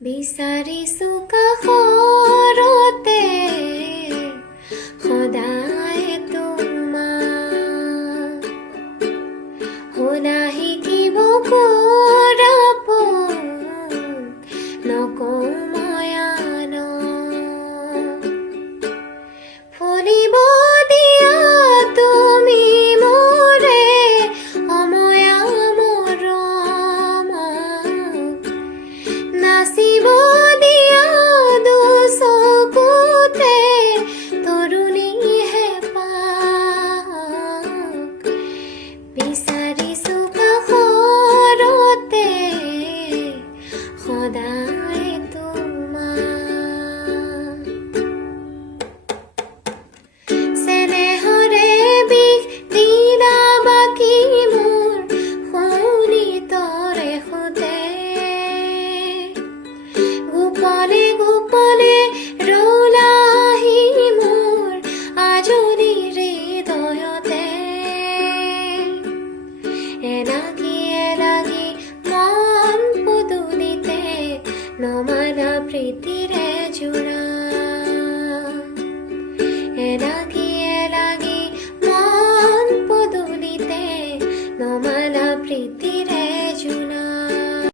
বিচাৰিছো কাষৰতে সদায় তোমাক শুনা শিকিব কোৰাপোন নকওঁ মই আনক ফুলিব দিয়া তুমি মোৰে অময়া মৰমক নাচিব দিয়া দুচকুতে তৰুণী হেঁপাহক বিচাৰিছো কাষৰতে সদায় তোমাক চেনেহৰে বিষ দিনা বাকী মোৰ শোণিতৰে সুতে গোপনে গোপনে ৰলাহি মোৰ আজৰি হৃদয়তে এনাগি এনাগি মন পদূলিতে নমানা প্ৰীতি